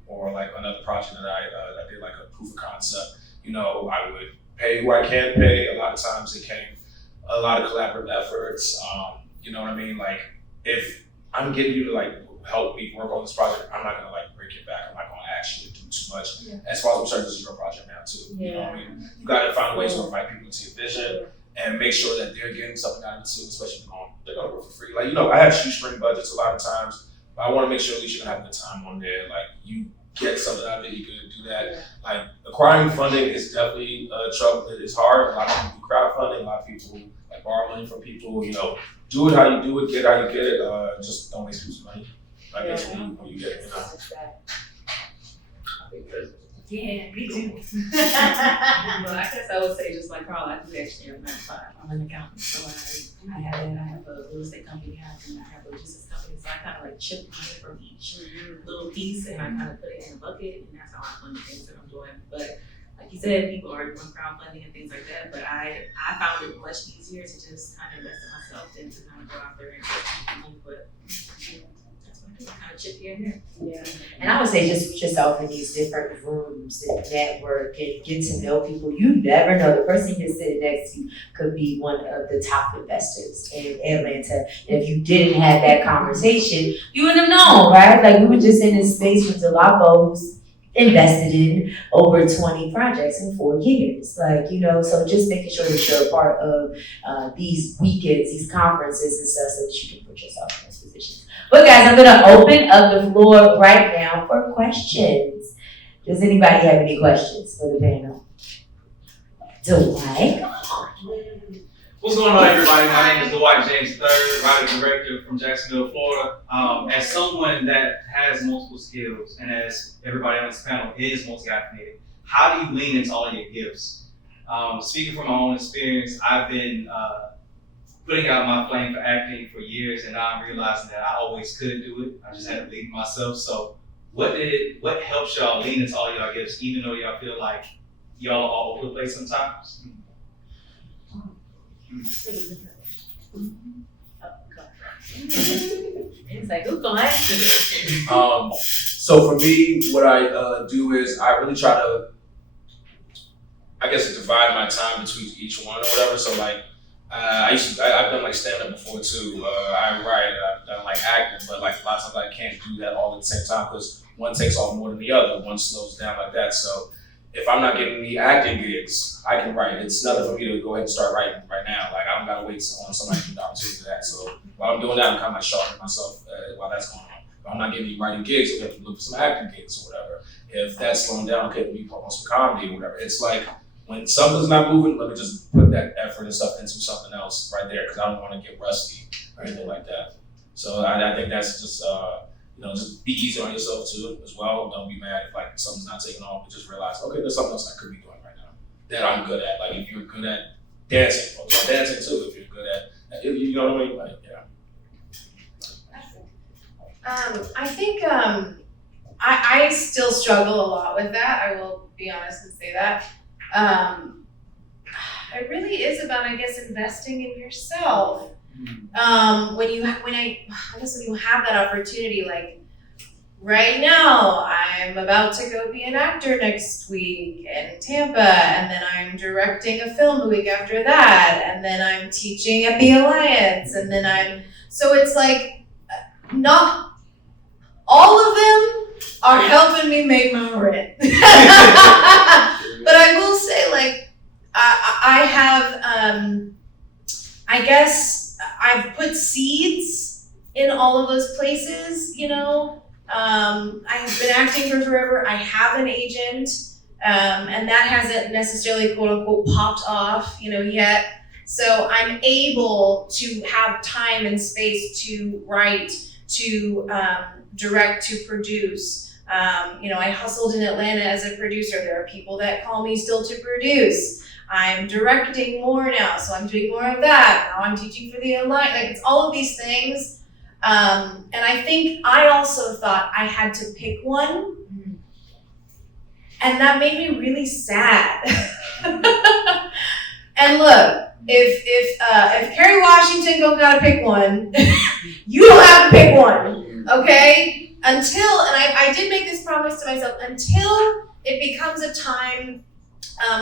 or like another project that I did like a proof of concept. I would pay who I can pay. A lot of times it came a lot of collaborative efforts. You know what I mean? Like if I'm getting you to like help me work on this project, I'm not gonna like break it back. I'm not gonna ask you to do too much. Yeah. As far as I'm starting, this is your project now too. You know what I mean? You gotta find ways to invite people into your vision and make sure that they're getting something out of it too, especially if they're gonna work for free. Like, I have shoestring budgets a lot of times, but I wanna make sure at least you're gonna have a good time on there. Like you get something out of it, you can do that. Yeah. Like acquiring funding is definitely trouble. It's hard. A lot of people do crowdfunding, a lot of people like borrow money from people, do it how you do it, get how you get it, just don't waste people's money. Like that's when you get it, Yeah, me too. Well, I guess I would say just like Carl, I do actually have 9-5. I'm an accountant, so I have that. I have a real estate company, and I have a logistics company. So I kind of like chip money from each little piece, and I kind of put it in a bucket, and that's how I fund the things that I'm doing. But like you said, people are doing crowdfunding and things like that. But I found it much easier to just kind of invest in myself than to kind of go out there and get input. That's what I do. Kind of chip here and there. Yeah. And I would say just put yourself in these different rooms and network and get to know people. You never know. The person you're sitting next to could be one of the top investors in Atlanta. And if you didn't have that conversation, you wouldn't have known, right? Like we were just in this space with Delapo, who's invested in over 20 projects in 4 years. Like, so just making sure that you're a part of these weekends, these conferences and stuff so that you can put yourself in those positions. But guys, I'm gonna open up the floor right now for questions. Does anybody have any questions for the panel? Dwight? What's going on, everybody? My name is Dwight James III, writer director from Jacksonville, Florida. As someone that has multiple skills, and as everybody on this panel is multi-hyphenated, how do you lean into all your gifts? Speaking from my own experience, I've been putting out my flame for acting for years, and now I'm realizing that I always couldn't do it. I just had to lead myself. So what helps y'all lean into all y'all gifts, even though y'all feel like y'all are all over the place sometimes? It's like, who's gonna answer this? So for me, what I do is I really try to, I guess, divide my time between each one or whatever. So like, I've done like stand-up before too. I write, I've done like acting, but like a lot of times I can't do that all at the same time because one takes off more than the other, one slows down like that. So if I'm not getting the acting gigs, I can write. It's nothing for me to go ahead and start writing right now. Like I don't gotta wait on somebody to give the opportunity to that. So while I'm doing that, I'm kind of like sharpening myself while that's going on. If I'm not getting any writing gigs, we have to look for some acting gigs or whatever. If that's slowing down, okay, we put on some comedy or whatever. It's like when something's not moving, let me just put that effort and stuff into something else right there because I don't want to get rusty or anything like that. So I think that's just just be easy on yourself too as well. Don't be mad if like something's not taking off, but just realize, okay, there's something else I could be doing right now that I'm good at. Like if you're good at dancing, focus on dancing too. If you're good at, you know what I mean? Like, yeah. I think I still struggle a lot with that. I will be honest and say that. It really is about, I guess, investing in yourself. When you have that opportunity, like right now, I'm about to go be an actor next week in Tampa, and then I'm directing a film the week after that, and then I'm teaching at the Alliance, and then so it's like, not all of them are helping me make my rent. But I will say, like, I have, I guess I've put seeds in all of those places, I have been acting for forever. I have an agent, and that hasn't necessarily, quote unquote, popped off, yet. So I'm able to have time and space to write, to direct, to produce. I hustled in Atlanta as a producer. There are people that call me still to produce. I'm directing more now, so I'm doing more of that. Now I'm teaching for the Alliance. Like, it's all of these things. And I think I also thought I had to pick one. And that made me really sad. And look, if Kerry Washington don't gotta pick one, you don't have to pick one. okay? Until, and I did make this promise to myself, until it becomes a time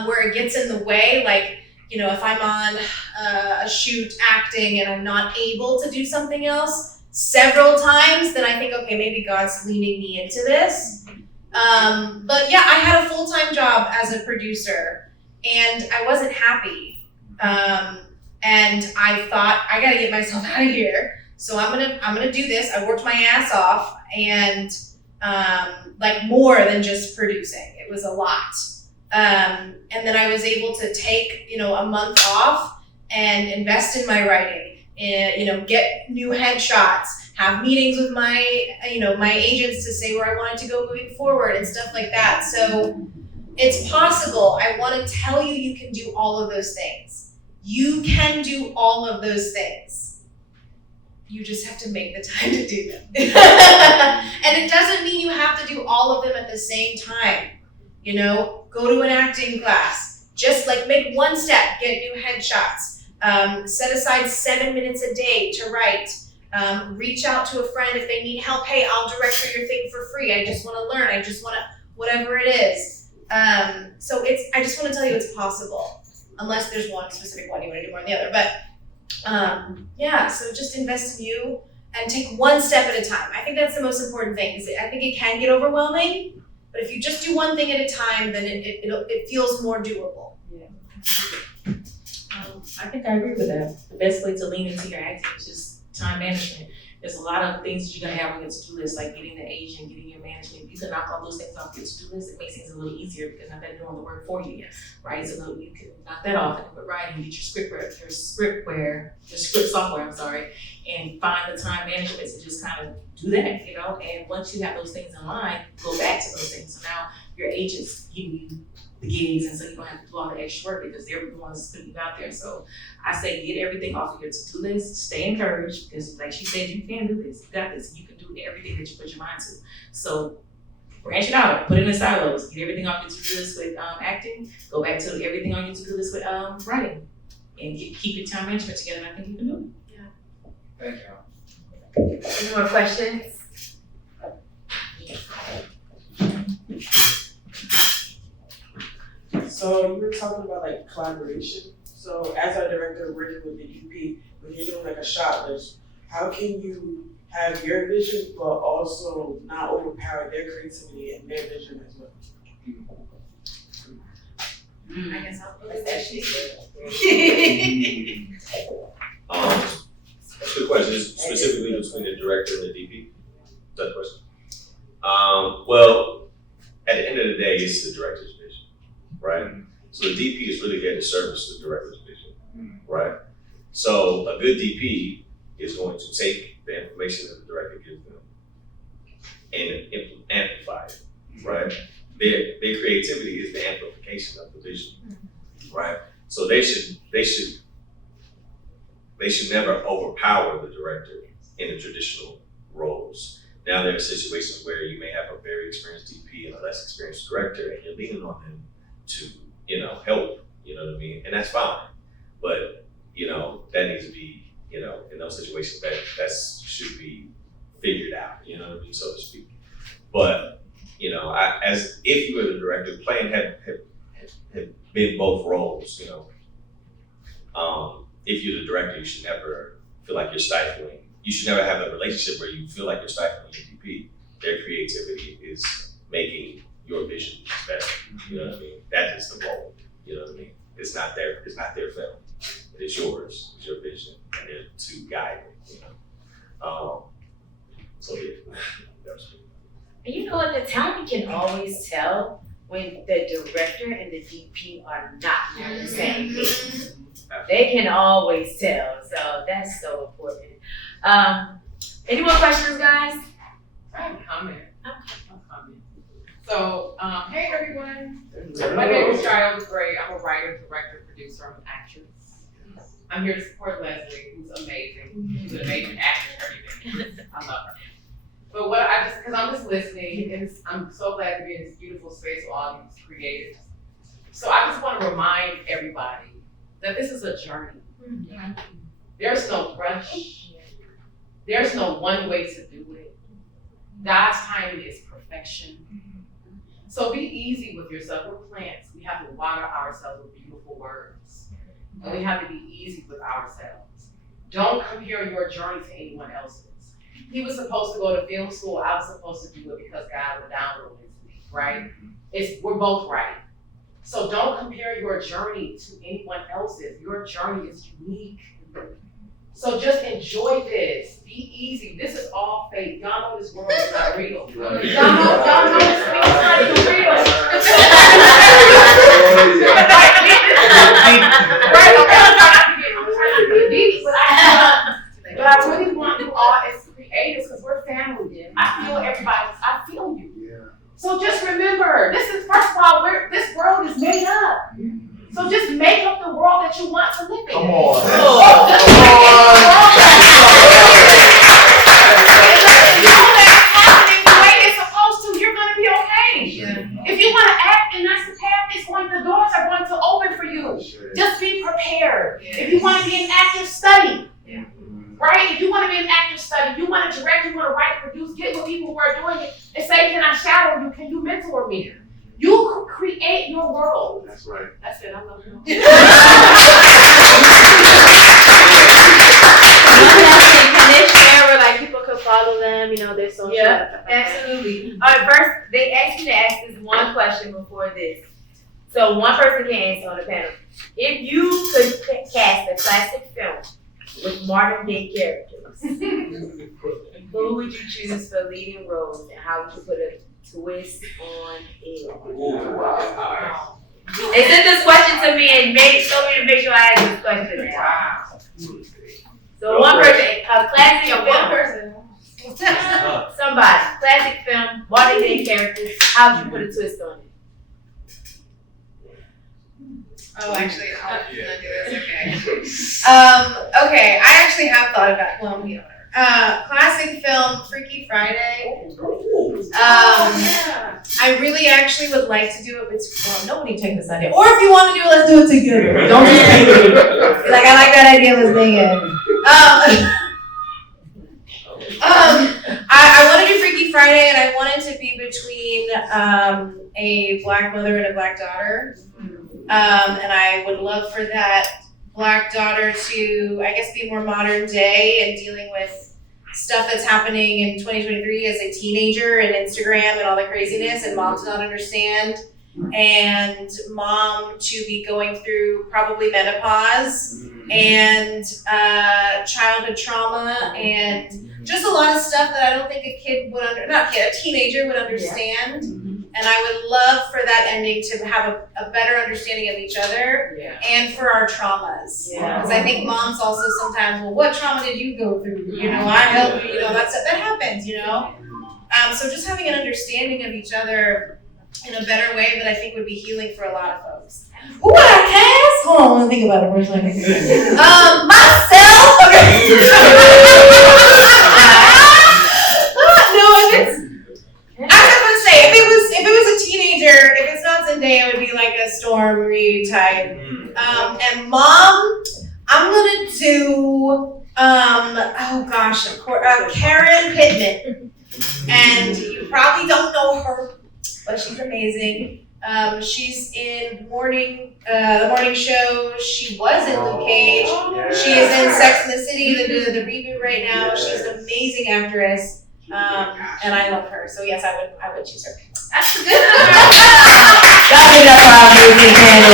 where it gets in the way, like, you know, if I'm on a shoot acting and I'm not able to do something else several times, then I think, okay, maybe God's leading me into this. But yeah, I had a full-time job as a producer and I wasn't happy. And I thought, I gotta get myself out of here. So I'm gonna do this. I worked my ass off and like more than just producing. It was a lot. And then I was able to take, you know, a month off and invest in my writing and, you know, get new headshots, have meetings with my, you know, my agents to say where I wanted to go moving forward and stuff like that. So it's possible. I want to tell you, you can do all of those things. You can do all of those things. You just have to make the time to do them. And it doesn't mean you have to do all of them at the same time. You know, go to an acting class. Just like make one step, get new headshots. Set aside 7 minutes a day to write. Reach out to a friend if they need help. Hey, I'll direct for your thing for free. I just want to learn. I just want to, whatever it is. So I just want to tell you it's possible. Unless there's one specific one you want to do more than the other. But yeah, so just invest in you and take one step at a time. I think that's the most important thing. Is I think it can get overwhelming. But if you just do one thing at a time, then it feels more doable. Yeah. I think I agree with that. The best way to lean into your acting is just time management. There's a lot of things that you're gonna have on your to-do list, like getting the agent, getting your management. If you can knock all those things off your to-do list, it makes things a little easier because now they're doing the work for you, right? So you can knock that off and quit writing, get your script software, and find the time management to just kind of do that, you know? And once you have those things in line, go back to those things. So now your agents give you the gigs, and so you don't have to do all the extra work because they're the ones putting you out there. So I say get everything off of your to-do list, stay encouraged, because like she said, you can do this, you got this, you can do everything that you put your mind to. So branch it out, put it in silos, get everything off your to-do list with acting, go back to everything on your to-do list with writing, and keep your time management together, and I think you can do it. Thank y'all. Any more questions? So you were talking about like collaboration. So as a director working with the DP, when you're doing like a shot list, how can you have your vision but also not overpower their creativity and their vision as well? I guess I'll put this actually. That's a good question. Specifically between the director and the DP. Is that the question? Well, at the end of the day, it's the director's vision, right? So the DP is really there to service the director's vision, right? So a good DP is going to take the information that the director gives them and amplify it, right? Their creativity is the amplification of the vision, right? So they should never overpower the director in the traditional roles. Now there are situations where you may have a very experienced DP and a less experienced director, and you're leaning on them to, help, you know what I mean? And that's fine. But, that needs to be, in those situations that should be figured out, you know what I mean, so to speak. But, as if you were the director, playing had been both roles, if you're the director, you should never feel like you're stifling. You should never have a relationship where you feel like you're stifling your DP. Their creativity is making your vision better. You know what I mean? That is the role. You know what I mean? It's not their film. It's yours. It's your vision. And they're to guide it. So yeah, that's good. And you know what? The talent can always tell when the director and the DP are not on the same page. They can always tell, so that's so important. Any more questions, guys? I have a comment. So, hey everyone. My name is Giles Gray. I'm a writer, director, producer, I'm an actress. I'm here to support Leslie, who's amazing. She's an amazing actress, everything. I love her. But because I'm just listening, and I'm so glad to be in this beautiful space with all these creators. So I just want to remind everybody that this is a journey. There's no rush. There's no one way to do it. God's timing is perfection. So be easy with yourself. We're plants. We have to water ourselves with beautiful words. And we have to be easy with ourselves. Don't compare your journey to anyone else's. He was supposed to go to film school. I was supposed to do it because God would download it to me, right? We're both right. So don't compare your journey to anyone else's. Your journey is unique. So just enjoy this. Be easy. This is all fake. Y'all know this world is not real. Y'all know this thing is not even real. Right, okay, I'm trying to be deep, but I really want you all as creators, because we're family. I feel everybody, I feel you. So just remember, this is, first of all, this world is made up. So just make up the world that you want to live in. Come on. Just make up the world that it's happening the way it's supposed to. You're going to be okay. If you want to act and that's the path, the doors are going to open for you. Just be prepared. If you want to be an active, study. Right? If you want to be an active, study. You want to direct, you want to write, produce, get with people who are doing it and say, can I shadow you? Can you mentor me? You create your world. That's right. That's it. I love you. Can they share where like people could follow them, you know, their social? Yeah, absolutely. All right, first, they asked me to ask this one question before this. So one person can answer on the panel. If you could cast a classic film with modern day characters, who would you choose for leading roles and how would you put a twist on it? Wow. They sent this question to me and told me to make sure I ask this question. Wow. So one person, a classic film. One person. Somebody, classic film, modern day characters, how would you put a twist on it? Oh, actually, I'll do this. Okay. Okay. I actually have thought about. Well, you know, classic film, Freaky Friday. I really actually would like to do it with. Well, nobody take this idea. Or if you want to do it, let's do it together. Don't just make it. Like I like that idea. Let's make it. I want to do Freaky Friday, and I want it to be between a black mother and a black daughter. And I would love for that black daughter to, I guess, be more modern day and dealing with stuff that's happening in 2023 as a teenager and Instagram and all the craziness, and mom to not understand, and mom to be going through probably menopause and childhood trauma and just a lot of stuff that I don't think a kid would a teenager would understand. And I would love for that ending to have a better understanding of each other and for our traumas. Because I think moms also sometimes, well, what trauma did you go through? You know, I helped you, you know, that happens, you know? So just having an understanding of each other in a better way that I think would be healing for a lot of folks. Who would I cast? Hold on, let me think about it for a second. Myself? If it was a teenager, if it's not Zendaya, it would be like a Storm Reed type. And mom, I'm gonna do Karen Pittman. And you probably don't know her, but she's amazing. She's in the morning show. She was in Luke Cage. She is in Sex and the City, the reboot right now. She's an amazing actress. And I love her. So yes, I would choose her. Y'all give it up for our amazing panel.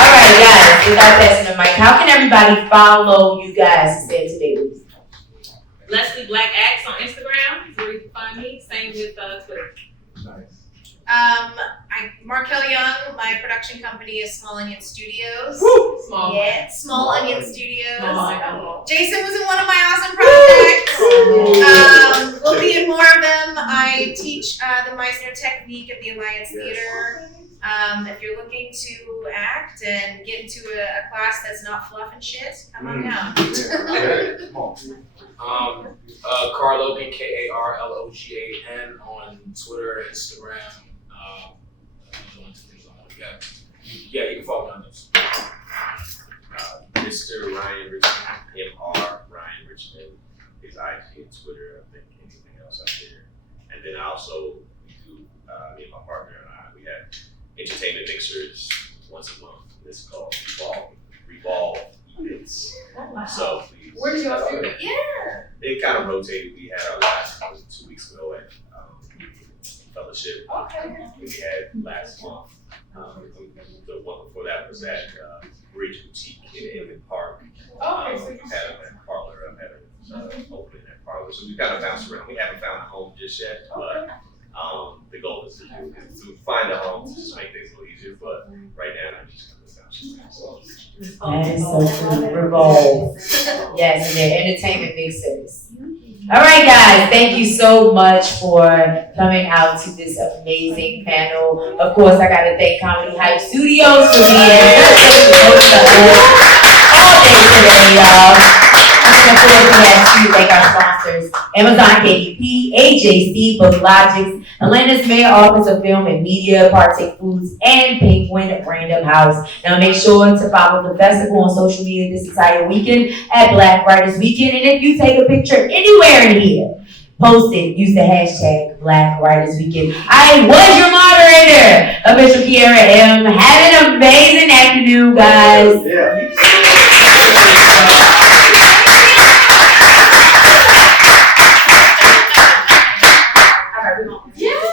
All right, guys, without passing the mic, how can everybody follow you guys to stay today with you? Leslie Black Acts on Instagram is where you can find me. Same with Twitter. Nice. Markel Young, my production company is Small Onion Studios. Woo! Small. Yeah, Small Onion Studios. Small. Jason was in one of my awesome projects. We'll be in more of them. I teach the Meisner technique at the Alliance Theater. If you're looking to act and get into a class that's not fluff and shit, come on down. Carlogan, KARLOGAN on Twitter, Instagram. Yeah, you can follow me on those. Mr. Ryan Richmond, MR Ryan Richmond, his IG and Twitter. I think anything else out there. and then I also do, me and my partner and I, we have entertainment mixers once a month. It's called Revolve Events. So we. Where did y'all do it? It kind of rotated. We had our last, 2 weeks ago at Fellowship. Okay. We had last month. The one before that was at Bridge Boutique in Inman Park. Okay, so We had a parlor up at open in that parlor. So we kind of bounced around. We haven't found a home just yet, but the goal is to find a home to just make things a little easier. But right now, I'm just kind of bouncing around. So, That is so cool. Revolve. Yes, and their entertainment mixers. All right, guys, thank you so much for coming out to this amazing panel. Of course, I got to thank Comedy Hype Studios for being here all day today, y'all. And of course, we have to thank our sponsors, Amazon KDP, AJC, Book Logics, Atlanta's Mayor Office of Film and Media, Partake Foods, and Penguin Random House. Now make sure to follow the festival on social media this entire weekend at Black Writers Weekend. And if you take a picture anywhere in here, post it, use the hashtag Black Writers Weekend. I was your moderator, Official Kiara M. Have an amazing afternoon, guys. Yeah.